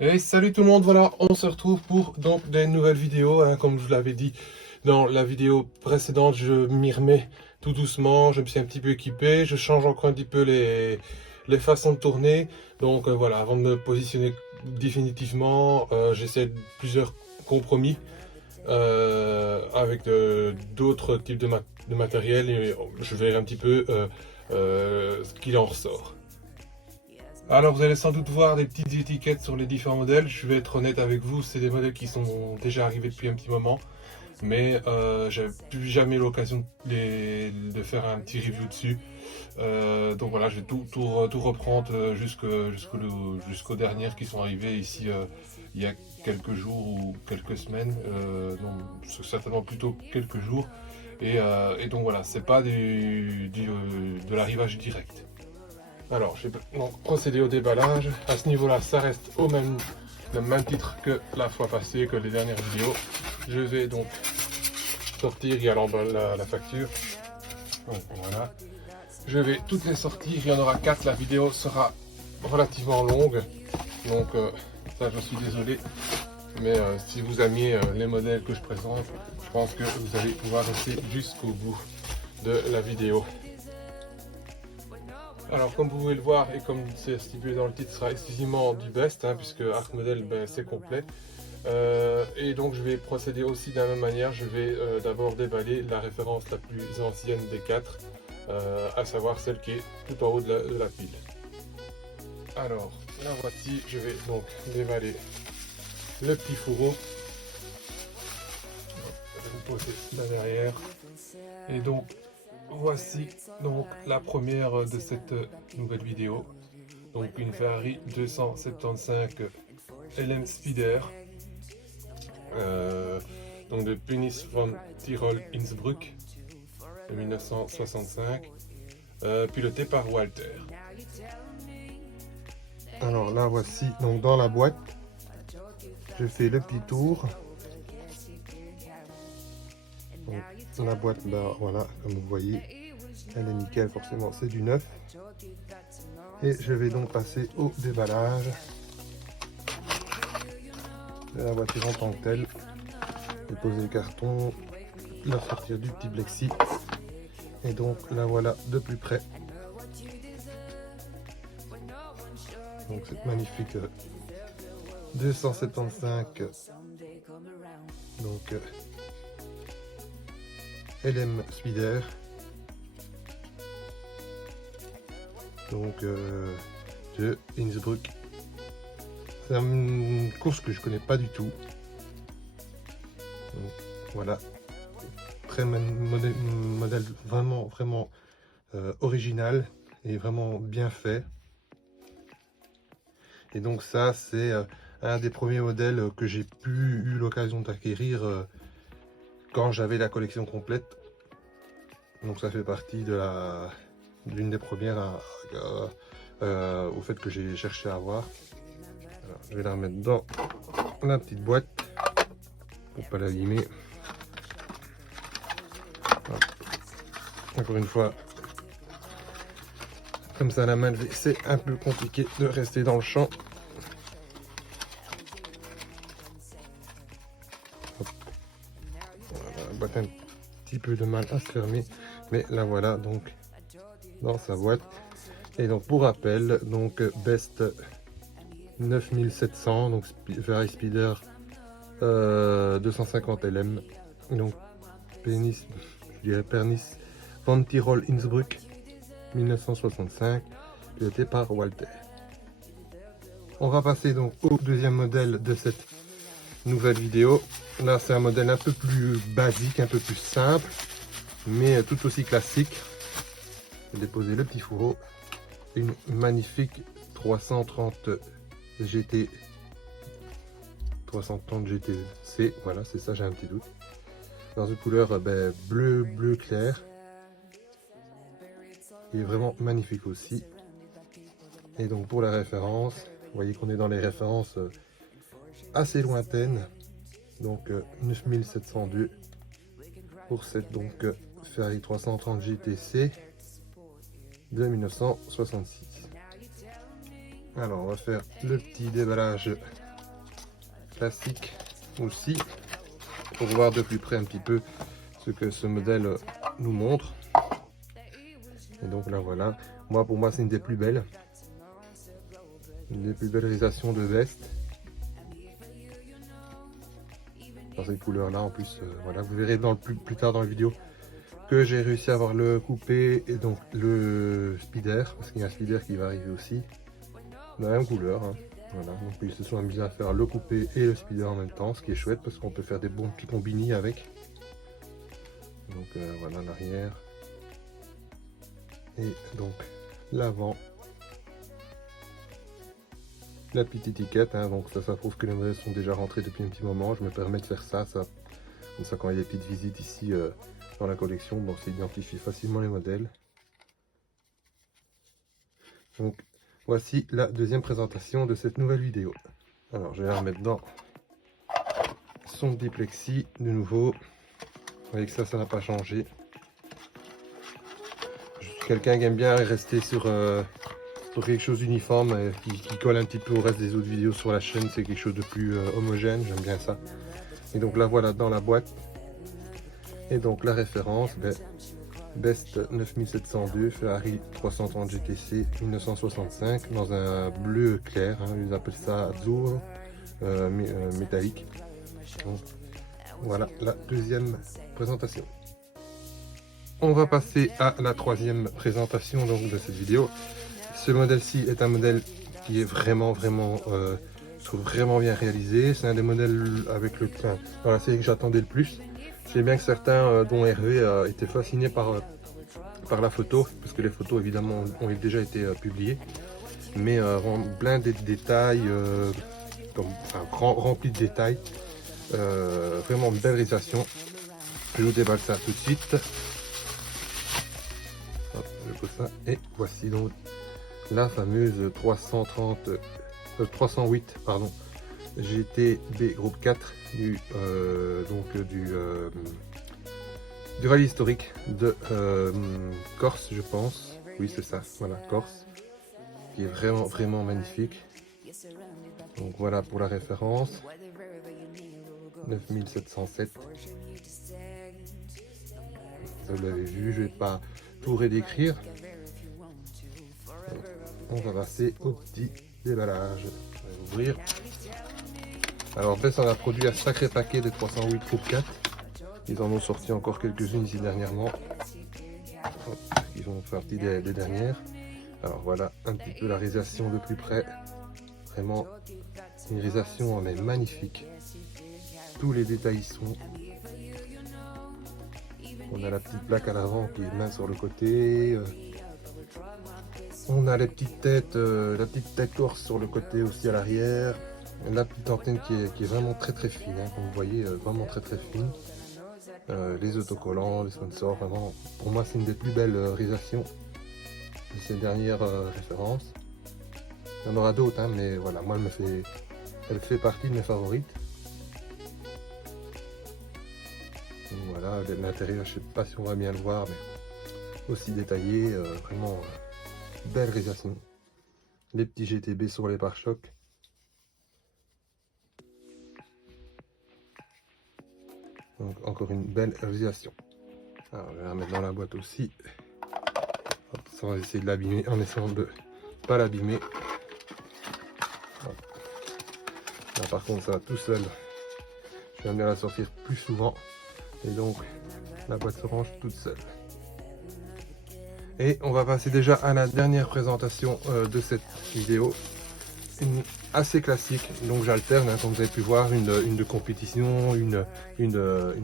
Et salut tout le monde, voilà, on se retrouve pour donc des nouvelles vidéos, hein, comme je vous l'avais dit dans la vidéo précédente, je m'y remets tout doucement, je me suis un petit peu équipé, je change encore un petit peu les façons de tourner, donc voilà, avant de me positionner définitivement, j'essaie plusieurs compromis avec d'autres types de matériel et je verrai un petit peu ce qu'il en ressort. Alors vous allez sans doute voir des petites étiquettes sur les différents modèles. Je vais être honnête avec vous, c'est des modèles qui sont déjà arrivés depuis un petit moment. Mais j'avais plus jamais l'occasion de faire un petit review dessus. Donc voilà, je vais tout reprendre jusqu'aux dernières qui sont arrivées ici il y a quelques jours ou quelques semaines. Donc c'est certainement plutôt quelques jours. Et donc voilà, c'est pas de l'arrivage direct. Alors, j'ai donc procédé au déballage. À ce niveau-là, ça reste le même titre que la fois passée, que les dernières vidéos. Je vais donc sortir, il y a la facture. Donc voilà. Je vais toutes les sortir, il y en aura 4. La vidéo sera relativement longue. Donc ça, je suis désolé. Mais si vous aimiez les modèles que je présente, je pense que vous allez pouvoir rester jusqu'au bout de la vidéo. Alors comme vous pouvez le voir et comme c'est stipulé dans le titre, ce sera exclusivement du best, hein, puisque Arc Model c'est complet. Et donc je vais procéder aussi de la même manière, je vais d'abord déballer la référence la plus ancienne des 4, à savoir celle qui est tout en haut de la pile. Alors la voici, je vais donc déballer le petit fourreau. Je vais le poser là derrière. Et donc voici donc la première de cette nouvelle vidéo. Donc une Ferrari 275 LM Spider, donc de Penis von Tirol Innsbruck de 1965, piloté par Walter. Alors là voici donc dans la boîte, je fais le petit tour. Donc, la boîte, bah, voilà, comme vous voyez, elle est nickel, forcément c'est du neuf. Et je vais donc passer au déballage de la voiture en tant que telle. Déposer le carton, la sortir du petit plexi. Et donc la voilà de plus près. Donc cette magnifique 275 donc LM Spider, donc de Innsbruck. C'est une course que je connais pas du tout. Donc, voilà, très modèle vraiment original et vraiment bien fait. Et donc ça c'est un des premiers modèles que j'ai eu l'occasion d'acquérir quand j'avais la collection complète. Donc ça fait partie d'une des premières au fait que j'ai cherché à avoir. Alors, je vais la remettre dans la petite boîte pour pas l'abîmer. Encore une fois, comme ça la main levée, c'est un peu compliqué de rester dans le champ. Voilà, la boîte a un petit peu de mal à se fermer, mais la voilà donc dans sa boîte. Et donc pour rappel, donc Best 9700, donc Ferrari Spider 250 LM, donc Penis von Tirol Innsbruck 1965, piloté par Walter. On va passer donc au deuxième modèle de cette nouvelle vidéo. Là c'est un modèle un peu plus basique, un peu plus simple, mais tout aussi classique. Je vais déposer le petit fourreau. Une magnifique 330 GT 330 GTC, voilà c'est ça, j'ai un petit doute, dans une couleur bleu clair, qui est vraiment magnifique aussi. Et donc pour la référence, vous voyez qu'on est dans les références assez lointaines, donc 9702 pour cette donc Ferrari 330 GTC de 1966. Alors on va faire le petit déballage classique aussi, pour voir de plus près un petit peu ce que ce modèle nous montre. Et donc là voilà, pour moi c'est une des plus belles réalisations de veste. Dans cette couleur là en plus, voilà, vous verrez plus tard dans la vidéo que j'ai réussi à avoir le coupé et donc le speeder, parce qu'il y a un speeder qui va arriver aussi dans la même couleur, hein. Voilà, donc ils se sont amusés à faire le coupé et le speeder en même temps, ce qui est chouette parce qu'on peut faire des bons petits combini avec. Donc voilà l'arrière et donc l'avant, la petite étiquette, hein, donc ça prouve que les modèles sont déjà rentrés depuis un petit moment. Je me permets de faire ça comme ça quand il y a des petites visites ici dans la collection, bon, ça identifie facilement les modèles. Donc voici la deuxième présentation de cette nouvelle vidéo. Alors je vais la remettre dans son petit plexi de nouveau. Avec ça n'a pas changé. Je suis quelqu'un qui aime bien rester sur quelque chose d'uniforme, qui colle un petit peu au reste des autres vidéos sur la chaîne. C'est quelque chose de plus homogène, j'aime bien ça. Et donc là voilà dans la boîte. Et donc la référence, Best 9702 Ferrari 330 GTC 1965 dans un bleu clair, hein, ils appellent ça azzurro métallique. Donc, voilà la deuxième présentation. On va passer à la troisième présentation donc, de cette vidéo. Ce modèle-ci est un modèle qui est vraiment je trouve vraiment bien réalisé. C'est un des modèles avec le dans la série que j'attendais le plus. Je sais bien que certains, dont Hervé, étaient fascinés par la photo, parce que les photos évidemment ont déjà été publiées, mais plein de détails, rempli de détails, vraiment une belle réalisation. Je vous déballe ça tout de suite. Hop, je pose ça, et voici donc la fameuse 308 pardon, GTB groupe 4 du rallye historique de Corse, je pense. Oui, c'est ça, voilà, Corse, qui est vraiment magnifique. Donc voilà pour la référence, 9707. Vous l'avez vu, je vais pas tout redécrire. On va passer au petit déballage. Je vais ouvrir. Alors Best en a produit un sacré paquet de 308 groupe 4. Ils en ont sorti encore quelques-unes ici dernièrement. Ils vont faire partie des dernières. Alors voilà un petit peu la réalisation de plus près. Vraiment une réalisation mais magnifique. Tous les détails y sont. On a la petite plaque à l'avant qui est mince sur le côté. On a la petite tête corse sur le côté aussi à l'arrière. La petite antenne qui est vraiment très fine, hein, comme vous voyez, vraiment très fine. Les autocollants, les sponsors, vraiment, pour moi c'est une des plus belles réalisations de ces dernières références. Il y en aura d'autres, hein, mais voilà, moi elle fait partie de mes favorites. Donc voilà, l'intérieur, je sais pas si on va bien le voir, mais aussi détaillé, vraiment belle réalisation. Les petits GTB sur les pare-chocs. Donc encore une belle réalisation. Alors je vais la mettre dans la boîte aussi. Hop, sans essayer de l'abîmer, en essayant de pas l'abîmer. Là par contre ça va tout seul. Je vais bien la sortir plus souvent. Et donc la boîte se range toute seule. Et on va passer déjà à la dernière présentation de cette vidéo. Une assez classique, donc j'alterne, hein, comme vous avez pu voir, une de compétition, une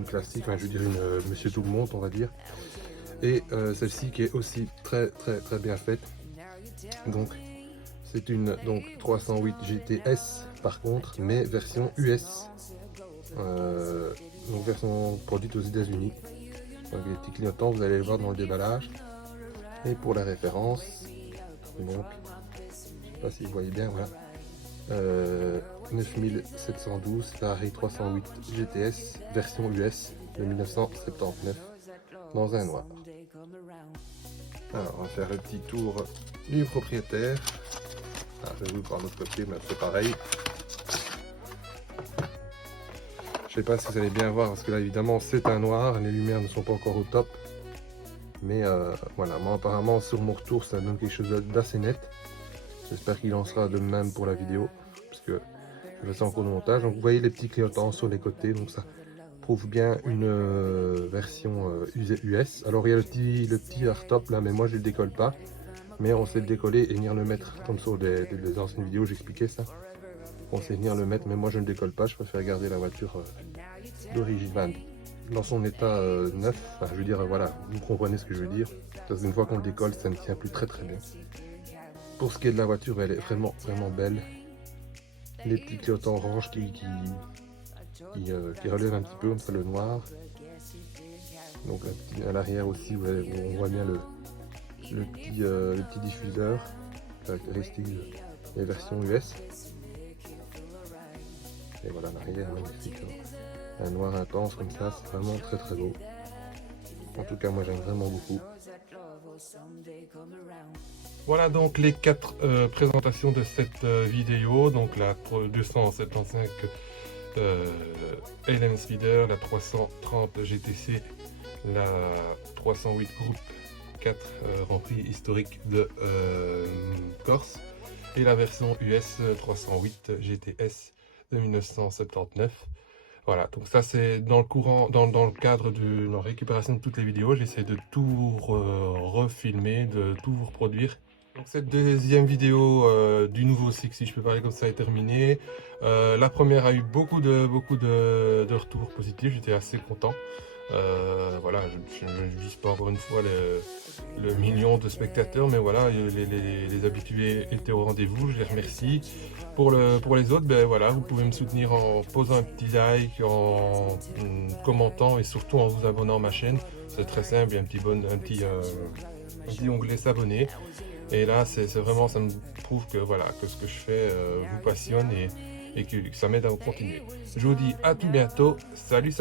classique, enfin, je veux dire une Monsieur Tout le Monde, on va dire, et celle-ci qui est aussi très bien faite. Donc c'est une 308 GTS par contre, mais version US, donc version produite aux États-Unis. Donc les petits clignotants, vous allez les voir dans le déballage. Et pour la référence, donc je sais pas si vous voyez bien, voilà. 9712 Ferrari 308 GTS version US de 1979 dans un noir. Alors on va faire le petit tour du propriétaire. Alors, je vais vous par l'autre côté, mais c'est pareil. Je sais pas si vous allez bien voir parce que là évidemment c'est un noir, les lumières ne sont pas encore au top. Mais voilà, moi apparemment sur mon retour ça donne quelque chose d'assez net. J'espère qu'il en sera de même pour la vidéo, puisque je fais ça en cours de montage. Donc vous voyez les petits clignotants sur les côtés, donc ça prouve bien une version US. Alors il y a le petit hardtop là, mais moi je le décolle pas. Mais on sait le décoller et venir le mettre, comme sur des anciennes vidéos j'expliquais ça. On sait venir le mettre, mais moi je ne décolle pas, je préfère garder la voiture d'origine dans son état neuf. Enfin, je veux dire, voilà, vous comprenez ce que je veux dire. Parce qu'une fois qu'on le décolle, ça ne tient plus très bien. Pour ce qui est de la voiture, elle est vraiment belle. Les petits clignotants orange qui relèvent un petit peu, comme ça le noir. Donc à l'arrière aussi, on voit bien le petit diffuseur caractéristique des versions US. Et voilà l'arrière magnifique, un noir intense comme ça, c'est vraiment très beau. En tout cas moi j'aime vraiment beaucoup. Voilà donc les 4 présentations de cette vidéo, donc la 275 LM Speeder, la 330 GTC, la 308 Groupe 4 rempli historique de Corse et la version US 308 GTS de 1979. Voilà, donc ça c'est dans le cadre de la récupération de toutes les vidéos, j'essaie de tout refilmer, de tout vous reproduire. Donc cette deuxième vidéo du nouveau cycle, si je peux parler comme ça, est terminée. La première a eu beaucoup de retours positifs, j'étais assez content. Voilà, je ne vise pas encore une fois le million de spectateurs, mais voilà, les habitués étaient au rendez-vous, je les remercie. Pour les autres, ben voilà, vous pouvez me soutenir en posant un petit like, en commentant et surtout en vous abonnant à ma chaîne. C'est très simple, il y a un petit onglet s'abonner. Et là, c'est vraiment, ça me prouve que voilà, que ce que je fais vous passionne et que ça m'aide à continuer. Je vous dis à tout bientôt. Salut!